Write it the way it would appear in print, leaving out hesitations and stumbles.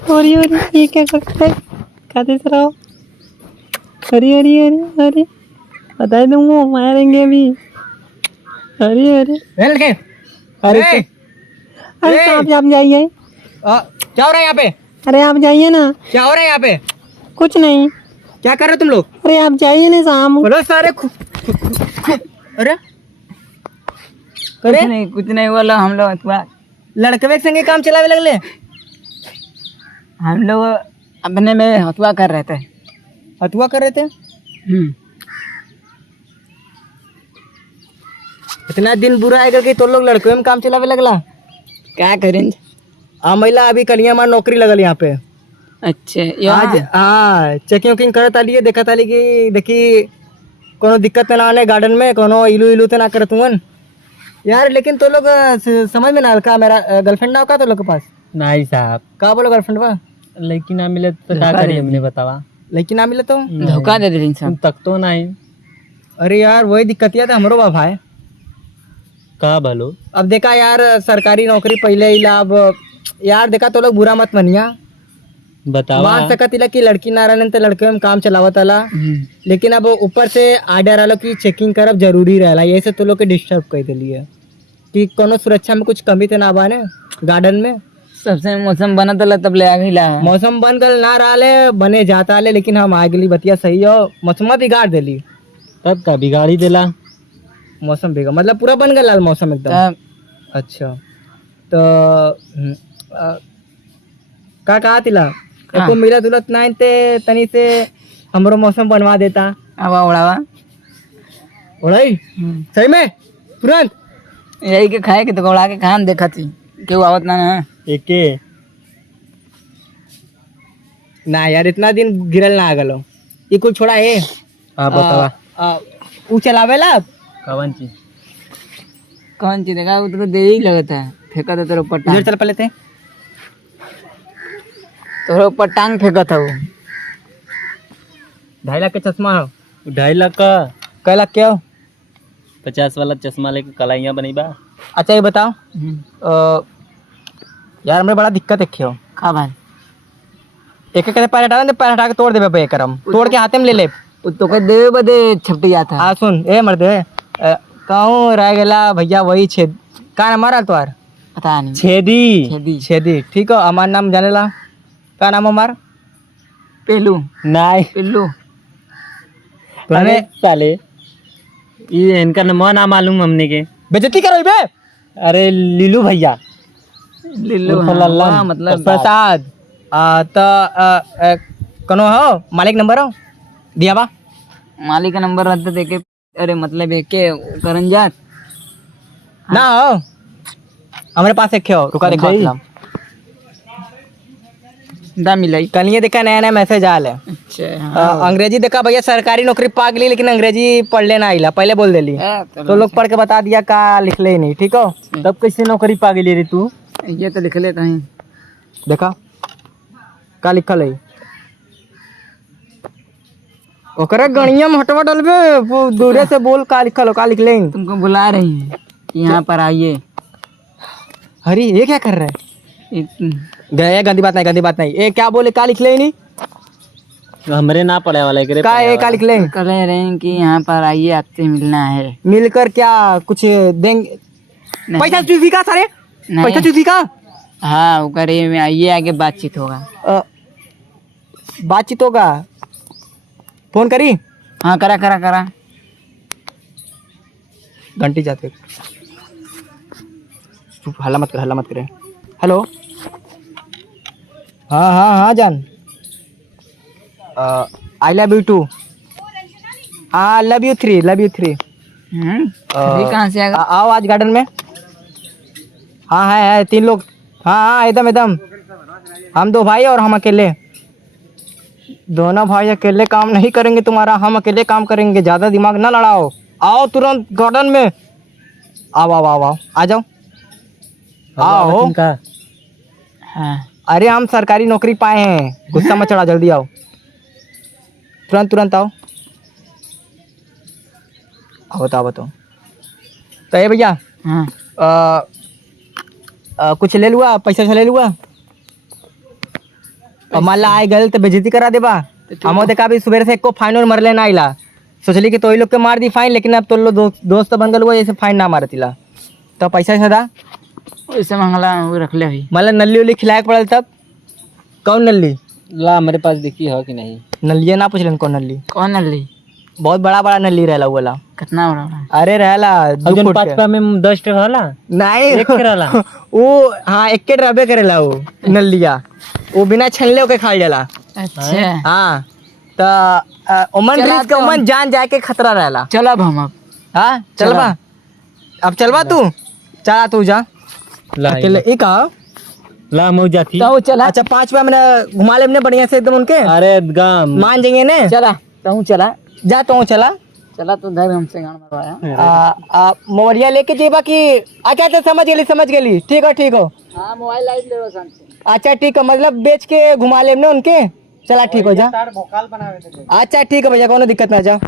अरे अरे ये क्या करता है? खाते रहो। अरे अरे अरे अरे बता दूंगा मारेंगे अभी। अरे अरे लड़के अरे अरे साहब आप जाइए। क्या हो रहा है यहाँ पे? अरे आप जाइए ना। क्या हो रहा है यहाँ पे? कुछ नहीं। क्या कर रहे हो तुम लोग? अरे आप जाइए ना साहब। बोलो सारे अरे कुछ नहीं बोला। हम लोग लड़के के संगे काम चलावे लगले। हम लोग अपने में हथुआ कर रहे थे। हथुआ कर रहे थे? इतना दिन बुरा है कि तो लोग लड़कों में काम चलावे लगला। क्या करें? महिला अभी कलिया मार नौकरी लगल यहाँ पे। अच्छे आज हाँ चेकिंग वकिंग करत आलिए, देखत आली कि देखी कोनो दिक्कत ना आने गार्डन में, कोनो इलू इलू तो ना करत हुन यार। लेकिन तो लोग समझ में ना का मेरा गर्लफ्रेंड ना का तो लोग के पास नहीं साहब। का बोलो गर्लफ्रेंड बा? लड़की ना मिले तो क्या करिए हमने बतावा। लड़की ना मिले तो धोखा दे दे इंसान तक तो नहीं। अरे यार वही दिक्कत है हमरो बा भाई। का भलो अब देखा यार सरकारी नौकरी पहले ही लाभ यार। देखा तो लोग बुरा मत मनिया। बतावा। मान सकत इला कि लड़की ना रहने तो लड़के में काम चलावत आला। लेकिन अब ऊपर से आर्डर आलो कि चेकिंग करब जरूरी रहला। ये से तो लोग के डिस्टर्ब कर दिलिए कि कोनो सुरक्षा में कुछ कमी तो ना बाने गार्डन में। सबसे मौसम बना तो तब ले आ गई ला। मौसम बन गल ना रहा बने जाता ले, लेकिन हम आ गली बतिया सही हो। मौसम बिगाड़ देली। तब का बिगाड़ी देला। मौसम बिगड़ मतलब पूरा बन गया लाल मौसम एकदम। अच्छा तो का कहा तिला एको मिला तुलत नहीं ते तनी से हमरो मौसम बनवा देता। अब उड़ावा उड़ाई सही में तुरंत यही के खाए के तो उड़ा के खान देखा थी क्यों आवत ना है एके ना यार। इतना दिन गिरल ना आ गलो ये कुल छोड़ा है। आप बतावा। ऊ चलावेला कौन चीज? कौन चीज देखा? वो तो दे ही लगता है। फेंका था तेरे ऊपर इधर टांग। चल पहले थे। तेरे ऊपर टांग फेंका था वो। 2.5 लाख का चश्मा हो। 2.5 लाख का। कै लाख क्या हो? 50 वाला चश्मा लेके कलाइयाँ बनी बा। अच्छा ये बताओ यार हमें बड़ा दिक्कत है क्यों खा भाई एक एक पैर हटा दे, पैर हटा के तोड़ दे बे करम तोड़ के हाथे में ले ले। तो कह दे बदे छपटी आता है। आ सुन ए मर्दे कहूँ रह गया भैया वही छेद का नाम हमारा तुम्हार? पता नहीं। छेदी। छेदी छेदी ठीक हो। हमार नाम जानेला का नाम हमार? पेलू नहीं पिल्लू। अरे साले ये इनका नाम ना मालूम हमने के। बेइज्जती करो बे। अरे लीलू भैया। लिल्लू उर्फ हाँ, लल्लन। वाह, मतलब प्रसाद तो कनो हो मालिक नंबर हो दिया बा? मालिक का नंबर रहता देखे। अरे मतलब एक के करंजात ना हो हमारे पास एक हो। रुका देखा दा मिलाई। कल ये देखा नया नया मैसेज आल है। अच्छा अंग्रेजी देखा भैया सरकारी नौकरी पा गई लेकिन अंग्रेजी पढ़ लेना आइला पहले बोल देली तो लोग पढ़ के बता दिया का लिख ले नहीं ठीक हो। तब कैसे नौकरी पा गई रे तू? ये तो लिख ले कहीं। देखा का लिखल है ओकरे गणिया में हटवा डलबे दूरे से बोल का लिखल हो का लिख ले। तुमको बुला रही है यहाँ पर आइए। अरे ये क्या कर रहा है? गए गंदी बात नहीं गंदी बात नहीं। ए क्या बोले का लिख ले नहीं हमरे ना पढ़े वाला करे का ए का लिख ले। कह रहे हैं कि यहाँ पर आइए आपसे मिलना है। मिलकर क्या कुछ देंगे? नहीं। पैसा चूसी का सारे नहीं। पैसा चूसी का। हाँ वो करे में आइए आगे बातचीत होगा। बातचीत होगा फोन करी। हाँ करा करा करा। घंटी जाते हल्ला मत करे। हेलो हाँ हाँ हाँ जान आई लव यू टू। हाँ लव यू 3 अभी कहाँ से आएगा? आओ आज गार्डन में। हाँ है 3 लोग। हाँ हाँ एकदम हम 2 भाई और हम अकेले। दोनों भाई अकेले काम नहीं करेंगे तुम्हारा, हम अकेले काम करेंगे। ज़्यादा दिमाग ना लड़ाओ। आओ तुरंत गार्डन में। आओ आओ आओ आओ आ जाओ आओ। हाँ अरे हम सरकारी नौकरी पाए हैं। गुस्सा मत चढ़ा जल्दी आओ तुरंत आओ। बताओ तो ये भैया हाँ कुछ ले लुआ पैसा से ले लुआ? और मान ला आए गल तो बेइज्जती करा देबा। हम देखा भी सुबह से एको फाइन और मर लेना आइला, सोचली कि तो लोग के मार दी फाइन, लेकिन अब तो लोग दोस्त बन गल वो ऐसे फाइन ना मारतीला तो पैसा सदा वैसे मंगला वो रख ले अभी। मतलब नल्ली उल्ली खिलाए पड़ल तब। कौन नल्ली? ला मेरे पास देखी है कि नहीं? नलिया ना पूछ कौन नल्ली? कौन नल्ली? बहुत बड़ा बड़ा नल्ली रहला वो वाला। कितना बड़ा बड़ा? अरे रहला 2 अजन फुट के। 5 में 10 टका वाला नहीं एक के रहला। वो हाँ एक के रबे करेला वो नलिया, वो बिना छलने के खा जाला। अच्छा हाँ तो ओमन चला रिस्क तो ओमन जान जाए के खतरा रहला। चलो अब हम अब हाँ चलबा, अब चलबा तू, चला तू जा ला अकेले एक आ। ला मऊ जाती। तो चला। अच्छा 5 रुपया मैंने घुमा ले अपने बढ़िया से एकदम उनके, अरे गाम मान जाएंगे ने। चला तो चला जा तो चला। चला तो धर हमसे गान मरवाया। मोबाइलिया लेके जेबा की अच्छा अच्छा समझ गेली ठीक हो। हाँ मोबाइल लाइट ले बस हमसे। अच्छा ठीक है, मतलब बेच के घुमा ले उनके। चला ठीक हो जा। अच्छा ठीक है भैया, कोनो दिक्कत ना जा।